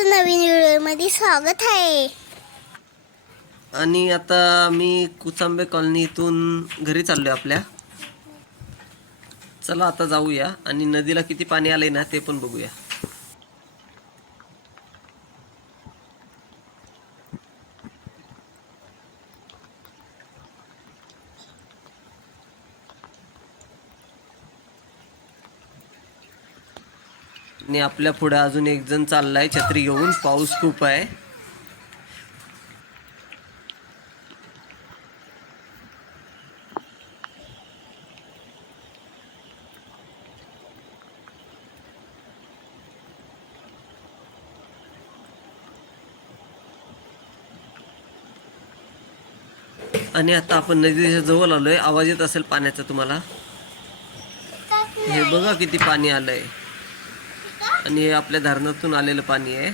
तुमचं नवीन व्हिडिओमध्ये स्वागत आहे. आणि आता मी कुचांबे कॉलनीतून घरी चाललोय आपल्या. चला आता जाऊया आणि नदीला किती पाणी आले ना ते पण बघूया. आणि आपल्या पुढे अजून एक जण चाललाय छत्री घेऊन. पाऊस खूप आहे. आणि आता आपण नदीच्या जवळ आलोय. आवाज येत असेल पाण्याचा तुम्हाला? हे बघा किती पाणी आलंय. आणि हे आपल्या धरणातून आलेलं पाणी आहे.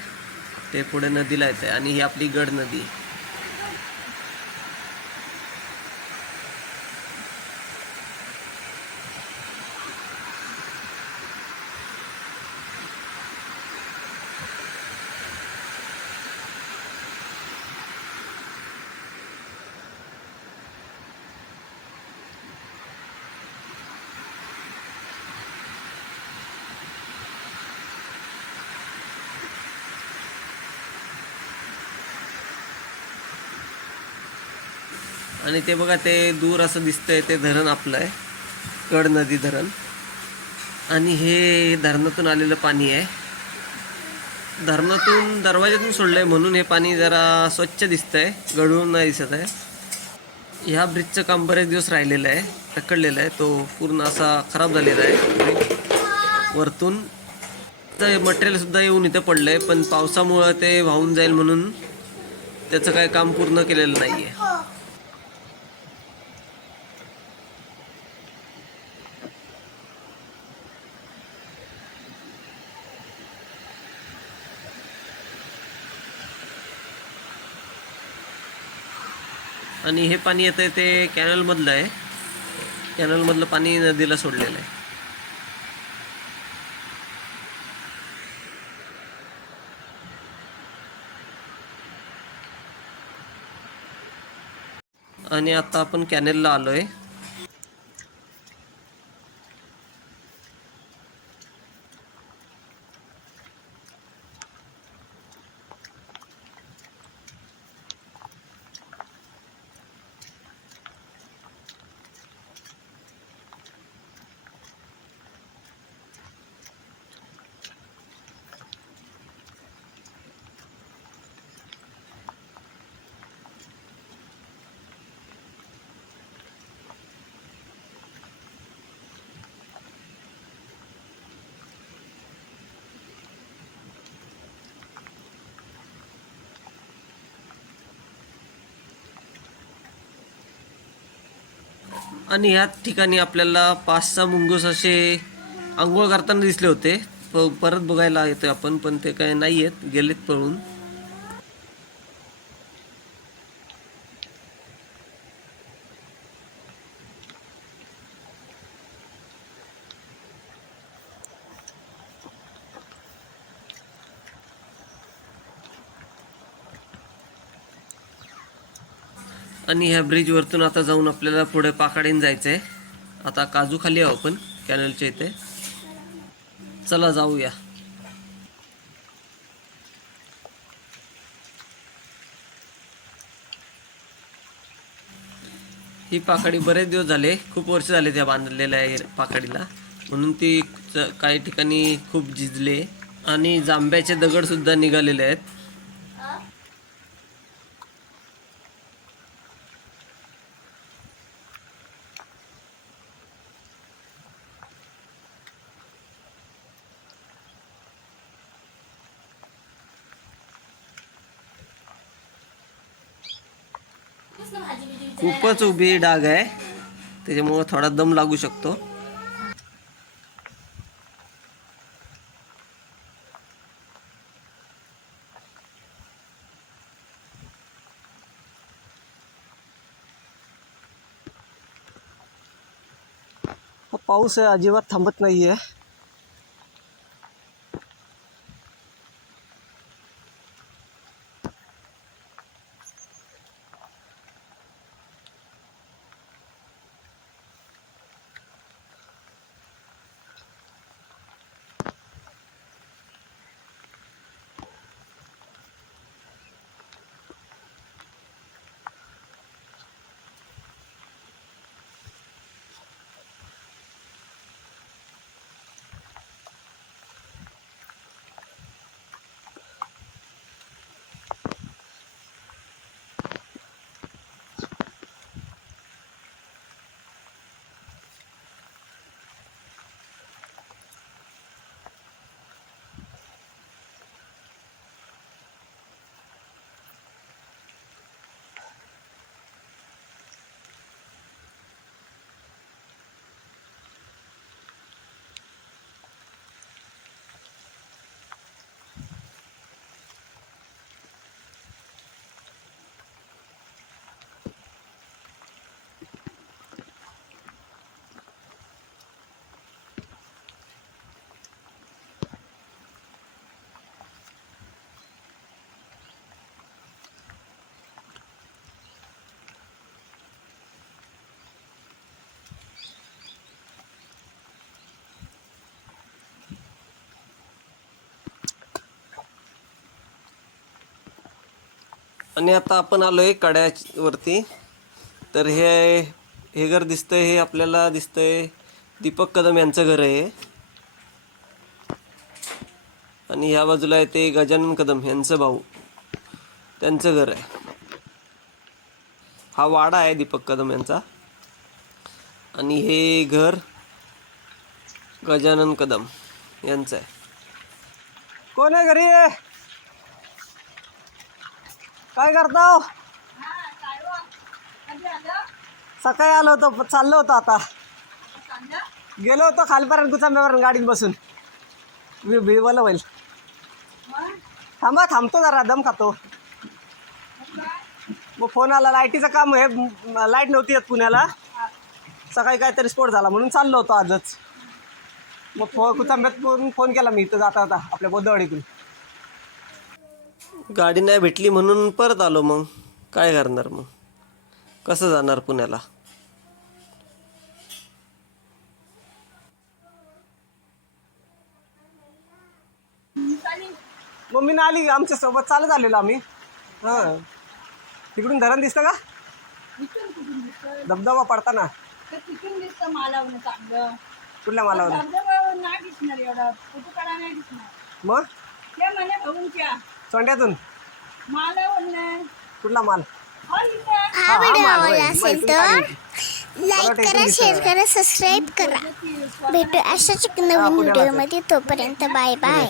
ते पुढे नदीला येतं आहे आणि ही आपली गड नदी. आणि ते बघा ते दूर असं दिसतंय ते धरण आपलं आहे. कड नदी धरण. आणि हे धरणातून आलेलं पाणी आहे. धरणातून दरवाज्यातून आहे म्हणून हे पाणी जरा स्वच्छ दिसतं आहे गळून नाही दिसत आहे. ह्या ब्रिजचं काम बरेच दिवस राहिलेलं आहे रखडलेलं आहे. तो पूर्ण असा खराब झालेला आहे. वरतून तर मटेरियलसुद्धा येऊन इथं पडलं आहे पण पावसामुळं ते वाहून जाईल म्हणून त्याचं काय काम पूर्ण केलेलं नाही आहे आणि हे पाणी येतं ते कॅनलमधलं आहे. कॅनलमधलं पाणी नदीला सोडलेलं आहे. आणि आता आपण कॅनेलला आलोय. आणि ह्या ठिकाणी आपल्याला पाच सहा मुंगूस असे आंघोळ करताना दिसले होते. प- परत बघायला येतो आपण पण ते काय नाही आहेत गेलेत पळून. आणि ह्या ब्रिज वरतून आता जाऊन आपल्याला पुढे पाकाडीन जायचंय. आता काजू खाली आहो आपण कॅनलच्या इथे. चला जाऊया. ही पाकडी बरेच दिवस झाले खूप वर्ष झाले त्या बांधलेल्या आहे पाकडीला म्हणून ती काही ठिकाणी खूप झिजले. आणि जांभ्याचे दगड सुद्धा निघालेले आहेत. खूपच उभी डाग आहे. त्याच्यामुळं थोडा दम लागू शकतो. पाऊस आहे अजिबात थांबत नाही आहे आणि आता आपण आलोय कड्यावरती. तर हे हे घर दिसतंय हे आपल्याला दिसतंय. दीपक कदम यांचं घर आहे आणि ह्या बाजूला आहे ते गजानन कदम यांचं भाऊ. त्यांचं घर आहे. हा वाडा आहे दीपक कदम यांचा. आणि हे घर गजानन कदम यांचं आहे. कोण आहे घरी? काय करता सकाळी आलो होतो चाललो होतो आता. गेलो होतो खालपर्यंत कुचांब्यापर्यंत गाडीत बसून. वि भिवलं होईल थांबा थांबतो जरा दम खातो. मग फोन आला लाईटीचं काम हे लाइट नव्हती येत पुण्याला. सकाळी काहीतरी स्फोट झाला म्हणून चाललो होतो आजच. मग फो कुचांब्यात फोन केला मी इथं जाता जाता आपल्या बोद्धवाडीतून गाडी नाही भेटली म्हणून परत आलो मग. काय करणार मग? कसं जाणार पुण्याला? मम्मीनं आली आमच्यासोबत चालत आलेलो आम्ही. हां. तिकडून धरण दिसतं का? धबधबा पडताना. ते तिथून दिसतं मालावलं चांगलं. कुठल्या मालावर धबधबा नाही दिसणार एवढा. फोटो काढा नाही दिसणार. मग? ते म्हणे भाऊंच्या. सोंड्यातून मालावलं कुठला माल हा इथं हा व्हिडिओ माल, आवडला होय. असेल माहिती तर नाही. लाईक करा शेअर. करा सबस्क्राईब करा भेटू अशाच एक नवीन व्हिडिओमध्ये तोपर्यंत बाय बाय